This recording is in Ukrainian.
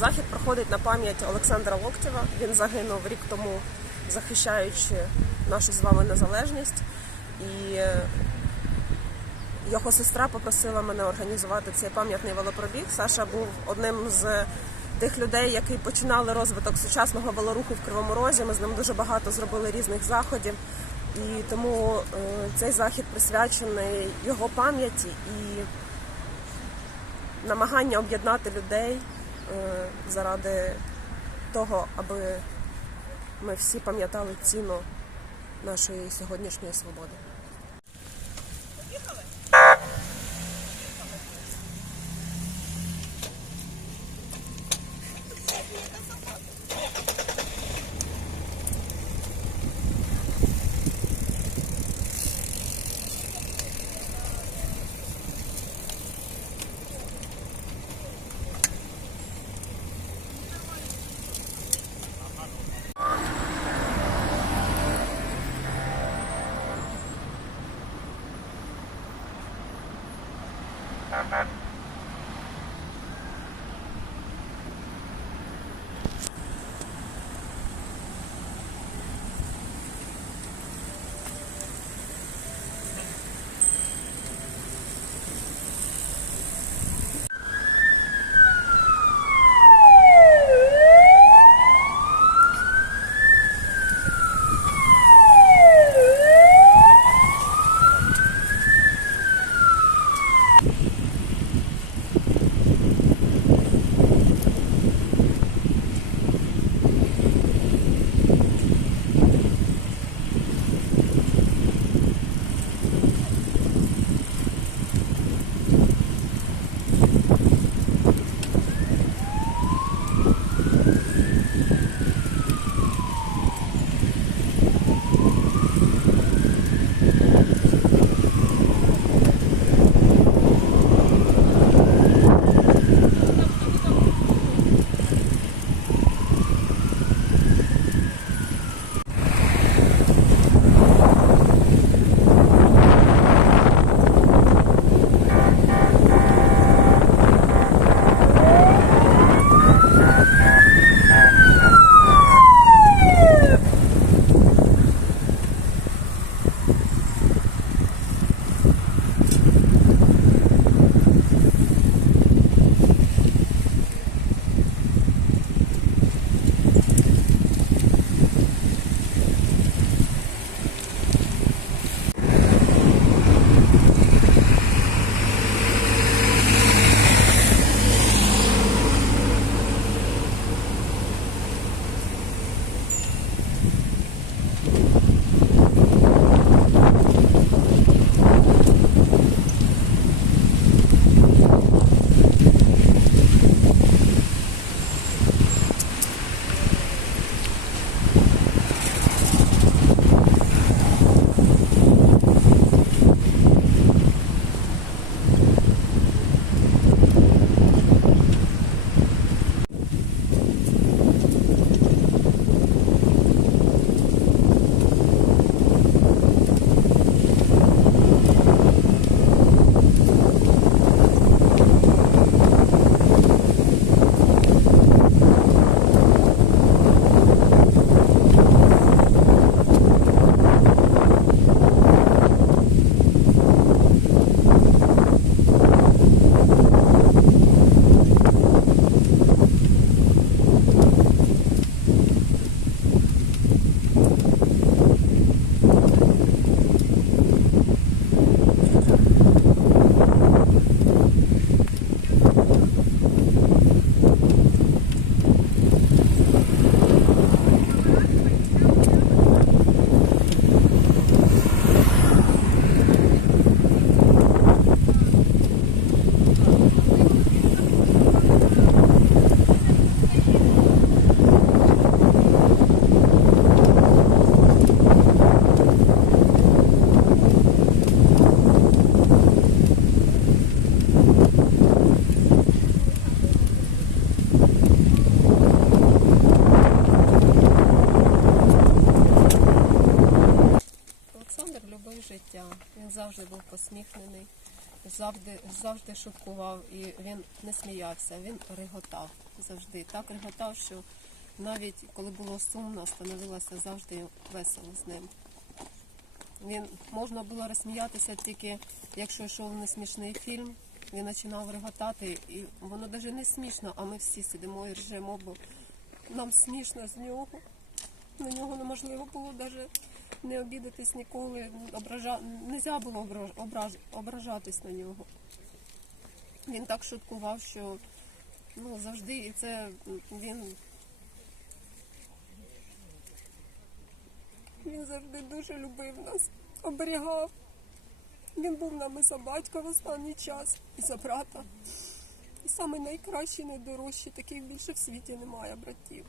Захід проходить на пам'ять Олександра Локтєва. Він загинув рік тому, захищаючи нашу з вами незалежність. І е, його сестра попросила мене організувати цей пам'ятний велопробіг. Саша був одним з тих людей, які починали розвиток сучасного велоруху в Кривому Розі. Ми з ним дуже багато зробили різних заходів. І тому е, цей захід присвячений його пам'яті і намагання об'єднати людей заради того, аби ми всі пам'ятали ціну нашої сьогоднішньої свободи. Олександр любив Він завжди був посміхнений. завжди, завжди шуткував і він не сміявся, він реготав завжди. Так реготав, що навіть коли було сумно, становилося завжди весело з ним. Він можна було розсміятися тільки, якщо йшов несмішний фільм, він починав реготати, і воно навіть не смішно, а ми всі сидимо і ржемо, бо нам смішно з нього. На нього неможливо було навіть не обідатись ніколи, обража... нельзя було ображ... ображ... ображатись на нього. Він так шуткував, що ну, завжди і це він. Він завжди дуже любив нас, оберігав. Він був нами за батька в останній час і за брата. І саме найкращий, найдорожчий, таких більше в світі немає братів.